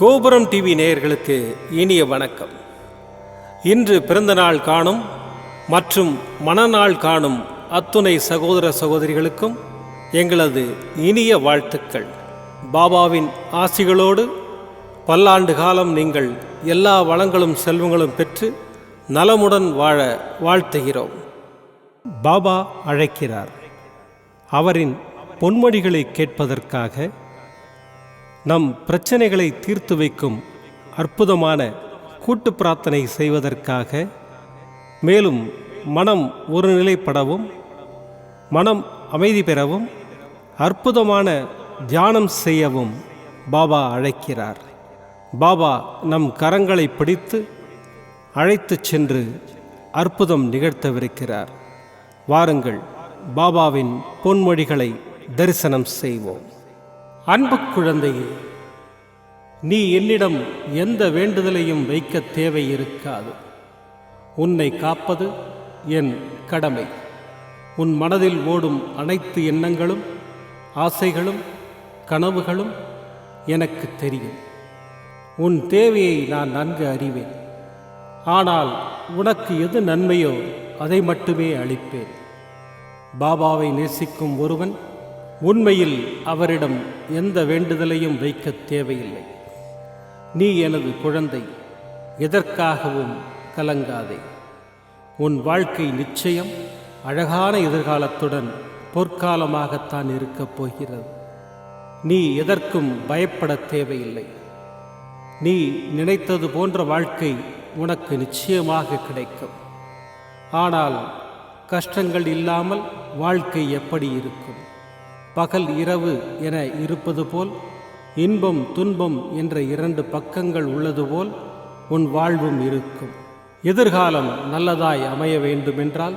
கோபுரம் டிவி நேயர்களுக்கு இனிய வணக்கம். இன்று பிறந்தநாள் காணும் மற்றும் மணநாள் காணும் அத்துணை சகோதர சகோதரிகளுக்கும் எங்களது இனிய வாழ்த்துக்கள். பாபாவின் ஆசிகளோடு பல்லாண்டு காலம் நீங்கள் எல்லா வளங்களும் செல்வங்களும் பெற்று நலமுடன் வாழ வாழ்த்துகிறோம். பாபா அழைக்கிறார். அவரின் பொன்மொழிகளை கேட்பதற்காக, நம் பிரச்சனைகளை தீர்த்து வைக்கும் அற்புதமான கூட்டு பிரார்த்தனை செய்வதற்காக, மேலும் மனம் ஒருநிலைப்படவும் மனம் அமைதி பெறவும் அற்புதமான தியானம் செய்யவும் பாபா அழைக்கிறார். பாபா நம் கரங்களை பிடித்து அழைத்து சென்று அற்புதம் நிகழ்த்தவிருக்கிறார். வாருங்கள், பாபாவின் பொன்மொழிகளை தரிசனம் செய்வோம். அன்பு குழந்தையே, நீ என்னிடம் எந்த வேண்டுதலையும் வைக்க தேவை இருக்காது. உன்னை காப்பது என் கடமை. உன் மனதில் ஓடும் அனைத்து எண்ணங்களும், ஆசைகளும், கனவுகளும் எனக்கு தெரியும். உன் தேவையை நான் நன்கு அறிவேன். ஆனால் உனக்கு எது நன்மையோ அதை மட்டுமே அளிப்பேன். பாபாவை நேசிக்கும் ஒருவன் உண்மையில் அவரிடம் எந்த வேண்டுதலையும் வைக்க தேவையில்லை. நீ எனது குழந்தை, எதற்காகவும் கலங்காதே. உன் வாழ்க்கை நிச்சயம் அழகான எதிர்காலத்துடன் பொற்காலமாகத்தான் இருக்கப் போகிறது. நீ எதற்கும் பயப்பட தேவையில்லை. நீ நினைத்தது போன்ற வாழ்க்கை உனக்கு நிச்சயமாக கிடைக்கும். ஆனால் கஷ்டங்கள் இல்லாமல் வாழ்க்கை எப்படி இருக்கும்? பகல் இரவு என இருப்பது போல், இன்பம் துன்பம் என்ற இரண்டு பக்கங்கள் உள்ளது போல் உன் வாழ்வும் இருக்கும். எதிர்காலம் நல்லதாய் அமைய வேண்டுமென்றால்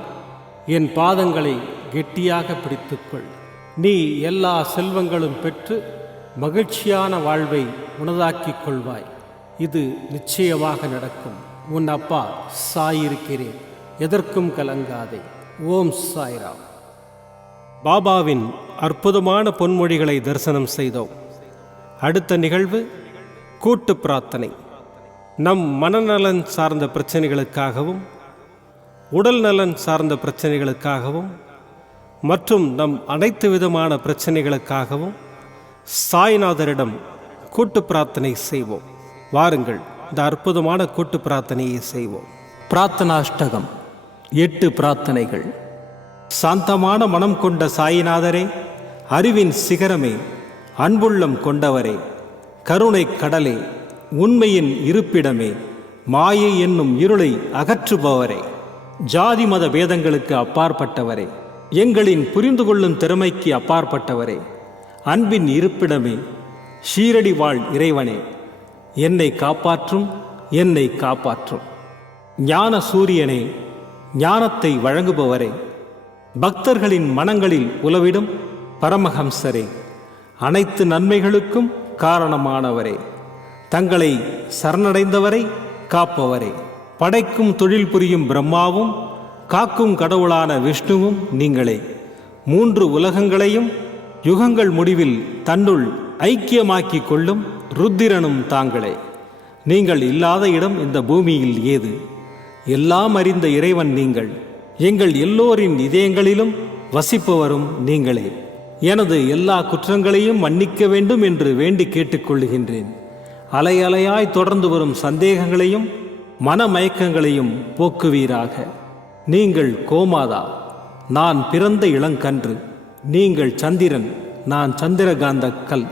என் பாதங்களை கெட்டியாக பிடித்துக்கொள். நீ எல்லா செல்வங்களும் பெற்று மகிழ்ச்சியான வாழ்வை உனதாக்கிக் கொள்வாய். இது நிச்சயமாக நடக்கும். உன் அப்பா சாயிருக்கிறேன். எதற்கும் கலங்காதே. ஓம் சாய்ராம். பாபாவின் அற்புதமான பொன்மொழிகளை தரிசனம் செய்தோம். அடுத்த நிகழ்வு கூட்டு பிரார்த்தனை. நம் மனநலன் சார்ந்த பிரச்சனைகளுக்காகவும், உடல் நலன் சார்ந்த பிரச்சனைகளுக்காகவும் மற்றும் நம் அனைத்து விதமான பிரச்சனைகளுக்காகவும் சாய்நாதரிடம் கூட்டு பிரார்த்தனை செய்வோம். வாருங்கள், இந்த அற்புதமான கூட்டு பிரார்த்தனையை செய்வோம். பிரார்த்தனாஷ்டகம். 8 பிரார்த்தனைகள். சாந்தமான மனம் கொண்ட சாயிநாதரே, அறிவின் சிகரமே, அன்புள்ளம் கொண்டவரே, கருணை கடலே, உண்மையின் இருப்பிடமே, மாயை என்னும் இருளை அகற்றுபவரே, ஜாதி மத பேதங்களுக்கு அப்பாற்பட்டவரே, எங்களின் புரிந்து கொள்ளும் திறமைக்கு அப்பாற்பட்டவரே, அன்பின் இருப்பிடமே, ஷீரடி வாழ் இறைவனே, என்னை காப்பாற்றும், என்னை காப்பாற்றும். ஞான சூரியனே, ஞானத்தை வழங்குபவரே, பக்தர்களின் மனங்களில் உலவிடும் பரமஹம்சரே, அனைத்து நன்மைகளுக்கும் காரணமானவரே, தங்களை சரணடைந்தவரை காப்பவரே, படைக்கும் தொழில் புரியும் பிரம்மாவும் காக்கும் கடவுளான விஷ்ணுவும் நீங்களே. 3 உலகங்களையும் யுகங்கள் முடிவில் தன்னுள் ஐக்கியமாக்கிக் கொள்ளும் ருத்திரனும் தாங்களே. நீங்கள் இல்லாத இடம் இந்த பூமியில் ஏது? எல்லாம் அறிந்த இறைவன் நீங்கள். எங்கள் எல்லோரின் இதயங்களிலும் வசிப்பவரும் நீங்களே. எனது எல்லா குற்றங்களையும் மன்னிக்க வேண்டும் என்று வேண்டி கேட்டுக்கொள்கின்றேன். அலை அலையாய் தொடர்ந்து வரும் சந்தேகங்களையும் மனமயக்கங்களையும் போக்குவீராக. நீங்கள் கோமாதா, நான் பிறந்த இளங்கன்று. நீங்கள் சந்திரன், நான் சந்திரகாந்த கல்.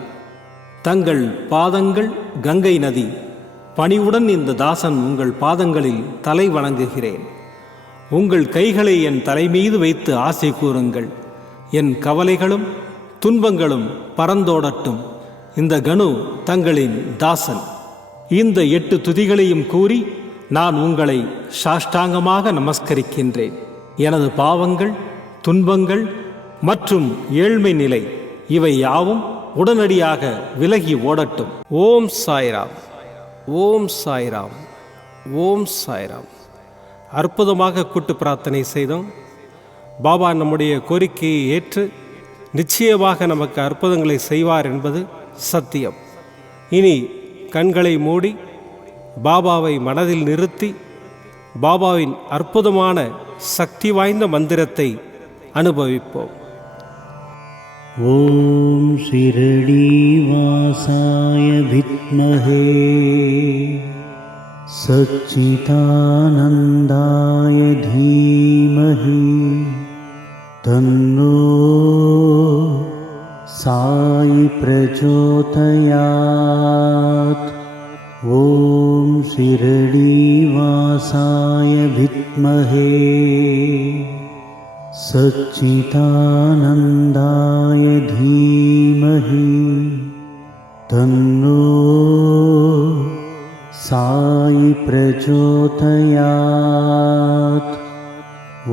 தங்கள் பாதங்கள் கங்கை நதி. பணிவுடன் இந்த தாசன் உங்கள் பாதங்களில் தலை வணங்குகிறேன். உங்கள் கைகளை என் தலைமீது வைத்து ஆசை கூறுங்கள். என் கவலைகளும் துன்பங்களும் பறந்தோடட்டும். இந்த கணு தங்களின் தாசன். இந்த 8 துதிகளையும் கூறி நான் உங்களை சாஷ்டாங்கமாக நமஸ்கரிக்கின்றேன். எனது பாவங்கள், துன்பங்கள் மற்றும் ஏழ்மை நிலை இவை யாவும் உடனடியாக விலகி ஓடட்டும். ஓம் சாய்ராம். ஓம் சாய்ராம். ஓம் சாய்ராம். அற்புதமாக கூட்டு பிரார்த்தனை செய்தோம். பாபா நம்முடைய கோரிக்கையை ஏற்று நிச்சயமாக நமக்கு அற்புதங்களை செய்வார் என்பது சத்தியம். இனி கண்களை மூடி பாபாவை மனதில் நிறுத்தி பாபாவின் அற்புதமான சக்தி வாய்ந்த மந்திரத்தை அனுபவிப்போம். ஓம் ஷிரடி வாசாய வித்மஹே சச்சிதானந்தாய தீமஹி தன்னோ சாயி பிரச்சோதயாத். ஓம் ஷிரடி வாசாய வித்மஹே சச்சிதானந்தாய தீமஹி தன்னோ சாயி பிரச்சோதயாத்.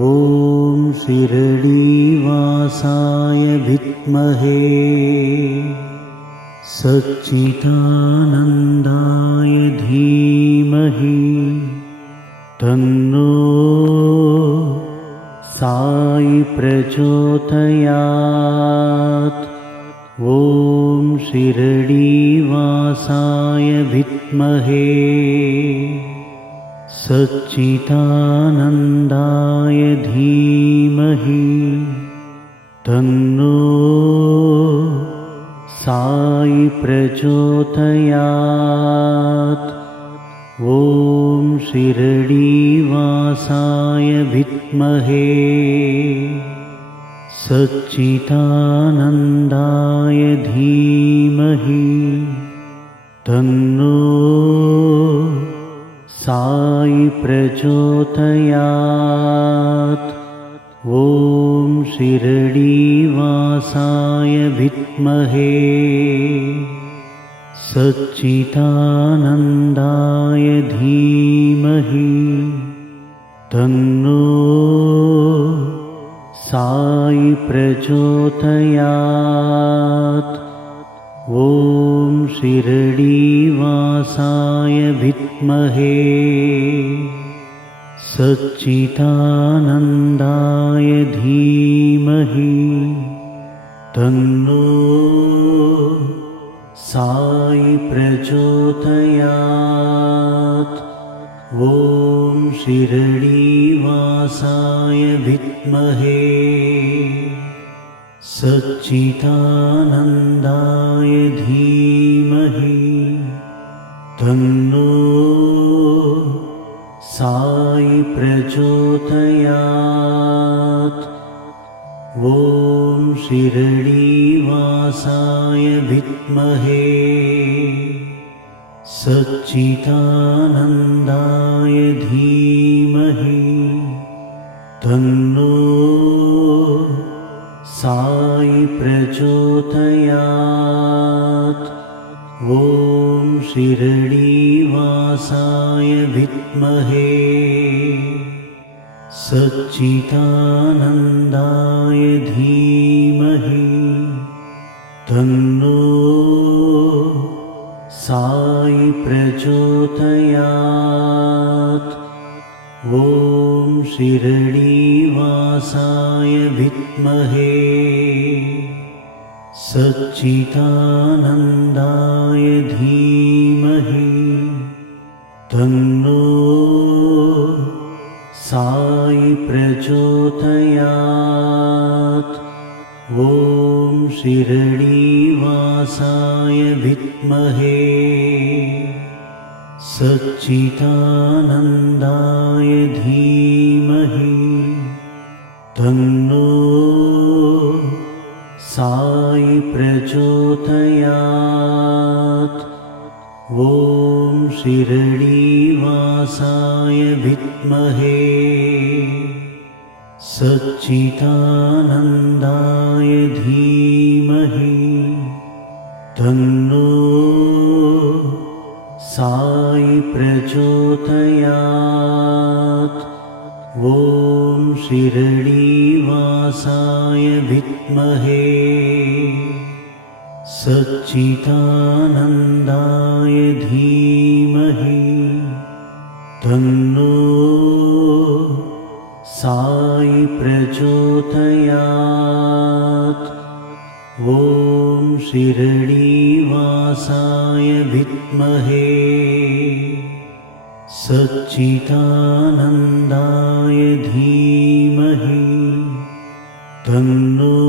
ஓம் ஷிரடி வாசாய வித்மஹே சச்சிதானந்தாய தீமஹி தன்னோ சாயி பிரச்சோதயாத். ஓம் ஷிரடி வாசாய வித்மஹே சச்சிதானந்தாய தீமஹி தன்னோ சாயி பிரச்சோதயாத். ஓம் ஷிரடி வாசாய வித்மஹே சச்சிதானந்தாய தீமஹி தன்னோ சாயி பிரச்சோதயாத். ஓம் ஷிரடி வாசாய வித்மஹே சச்சிதானந்தாய தீமஹி தன்னோ சாயி பிரச்சோதயாத். ஓம் ஷிரடி வாசாய வித்மஹே சச்சிதானந்தாய தீமஹி தன்னோ சாயி பிரச்சோதயாத். ஓம் ஷிரடி வாசாய வித்மஹே சச்சிதானந்தாய தீமஹி தன்னோ சாயி பிரச்சோதயாத். ஓம் ஷிரடி வாசாய வித்மஹே சச்சிதானந்தாய தீமஹி தன்னோ சாயி பிரச்சோதயாத். ஓம் ஷிரடி வாசாய வித்மஹே சச்சிதானந்தாய தீமஹி தன்னோ சாயி பிரச்சோதயாத். ஓம் ஷிரடி வாசாய வித்மஹே சச்சிதானந்தாய தீமஹி தன்னோ சாயி பிரச்சோதயாத். ஓம் ஷிரடி வாசாய வித்மஹே சச்சிதானந்தாய தீமஹி தன்னோ சாயி பிரச்சோதயாத். ஓம் ஷிரடி வாசாய வித்மஹே சச்சிதானந்தாய தீமஹி தன்னோ சாயி பிரச்சோதயாத். ஓம் ஷிரடி வாசாய வித்மஹே சச்சிதானந்தாய தீமஹி தன்னோ சாயி பிரச்சோதயாத். ॐ शिरडीवासाय विद्महे सच्चिदानन्दाय धीमहि तन्नो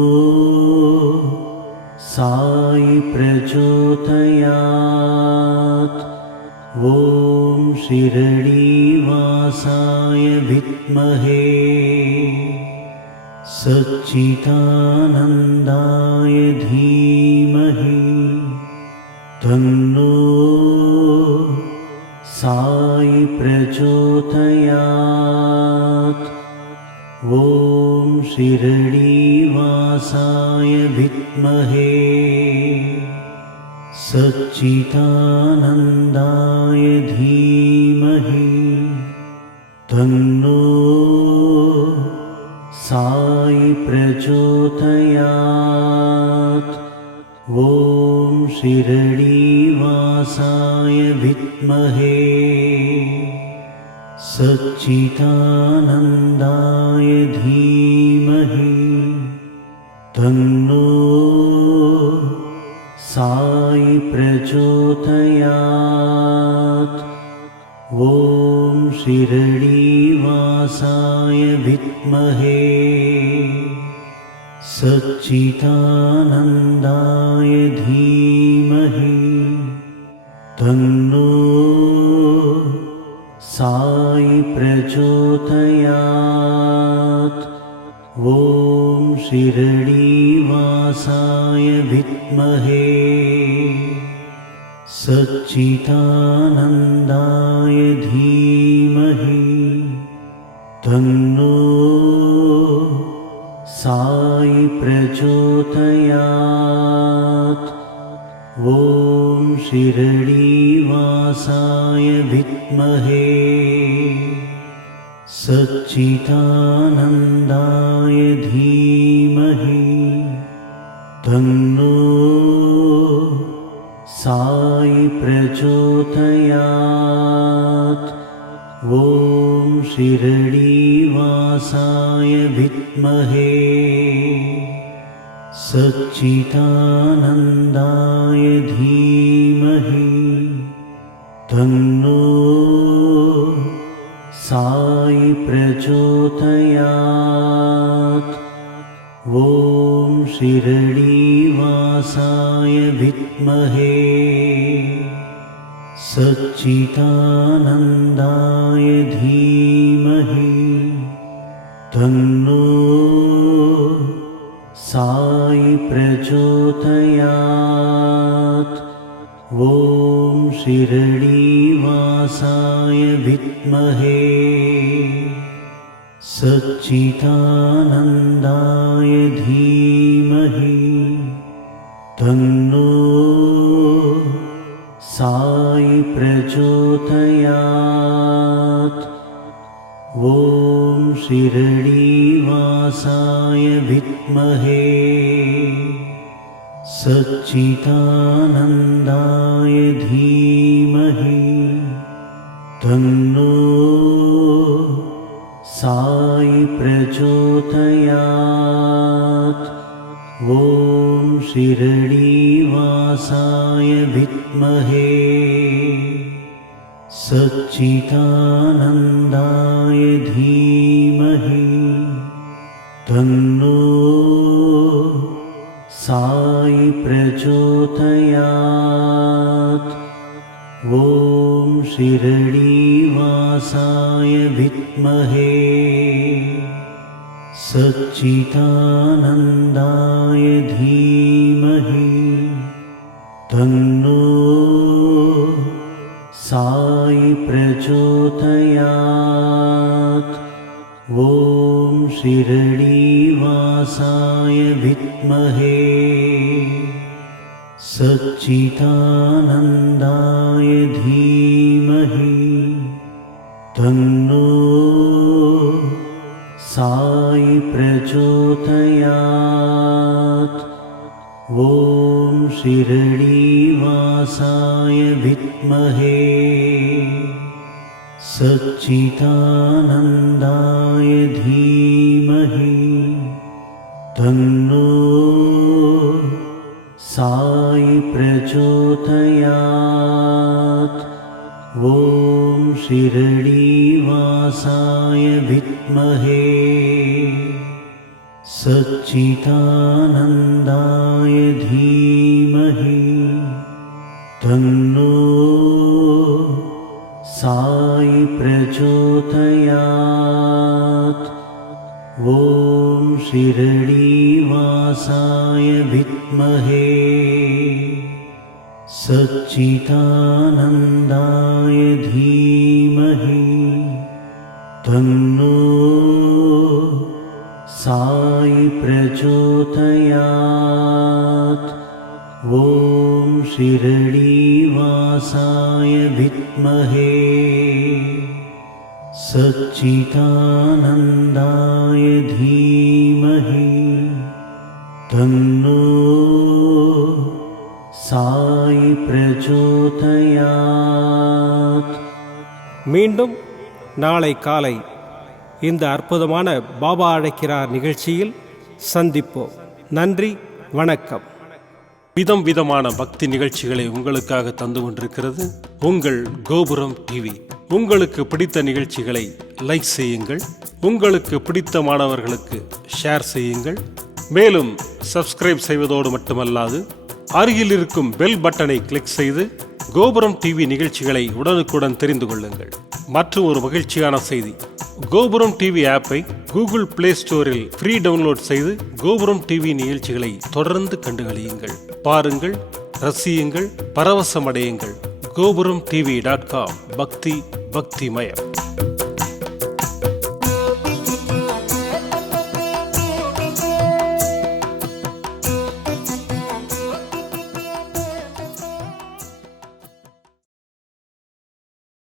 साई प्रचोदयात्। ॐ शिरडीवासाय विद्महे सच्चिदानन्दाय धीमहि तन्नो साई प्रचोदयात्। ॐ शिरडीवासाय विद्महे सच्चिदानन्दाय धीमहि तन्नो साई प्रचोदयात्। ॐ शिरडीवासाय विद्महे सच्चिदानन्दाय धीमहि तन्नो साई प्रचोदयात्। ॐ शिरडीवासाय विद्महे सच्चिदानन्दाय धीमहि तन्नो साई प्रचोदयात्। ॐ शिरडीवासाय विद्महे सच्चिदानन्दाय धीमहि तन्नो साई प्रचोदयात्। ॐ शिरडीवासाय विद्महे सच्चिदानन्दाय धीमहि तन्नो साई प्रचोदयात्। ॐ शिरडीवासाय विद्महे सच्चिदानन्दाय धीमहि तन्नो साई प्रचोदयात्। ॐ शिरडीवासाय विद्महे सच्चिदानन्दाय धीमहि तन्नो साई प्रचोदयात्। ॐ शिरडीवासाय विद्महे सच्चिदानन्दाय धीमहि तन्नो साई प्रचोदयात्। ॐ शिरडीवासाय विद्महे सच्चिदानन्दाय धीमहि तन्नो साई प्रचोदयात्। ॐ शिरडीवासाय विद्महे सच्चिदानन्दाय धीमहि तन्नो साई प्रचोदयात्। ॐ शिरडीवासाय विद्महे सच्चिदानन्दाय धीमहि तन्नो साई प्रचोदयात्। ॐ शिरडीवासाय विद्महे सच्चिदानन्दाय धीमहि तन्नो साई प्रचोदयात्। ॐ शिरडीवासाय विद्महे सच्चिदानन्दाय धीमहि तन्नो साई प्रचोदयात्। ॐ शिरडीवासाय विद्महे सच्चिदानन्दाय धीमहि तन्नो साई प्रचोदयात्। ॐ शिरडीवासाय विद्महे सच्चिदानन्दाय धीमहि तन्नो साई प्रचोदयात्। ॐ शिरडीवासाय विद्महे सच्चिदानन्दाय धीमहि तन्नो साई प्रचोदयात्। மீண்டும் நாளை காலை இந்த அற்புதமான பாபா அழைக்கிறார் நிகழ்ச்சியில் சந்திப்போம். நன்றி, வணக்கம். விதம் விதமான பக்தி நிகழ்ச்சிகளை உங்களுக்காக தந்து கொண்டிருக்கிறது உங்கள் கோபுரம் டிவி. உங்களுக்கு பிடித்த நிகழ்ச்சிகளை லைக் செய்யுங்கள், உங்களுக்கு பிடித்த மாணவர்களுக்கு ஷேர் செய்யுங்கள். மேலும் சப்ஸ்கிரைப் செய்வதோடு மட்டுமல்லாது அருகில் இருக்கும் பெல் பட்டனை கிளிக் செய்து கோபுரம் டிவி நிகழ்ச்சிகளை உடனுக்குடன் தெரிந்து கொள்ளுங்கள். மற்றும் ஒரு மகிழ்ச்சியான செய்தி, கோபுரம் டிவி ஆப்பை கூகுள் பிளே ஸ்டோரில் ஃப்ரீ டவுன்லோட் செய்து கோபுரம் டிவி நிகழ்ச்சிகளை தொடர்ந்து கண்டுகளியுங்கள், பாருங்கள், ரசியுங்கள், பரவசமடையுங்கள். gopuramtv.com பக்தி பக்திமயம்.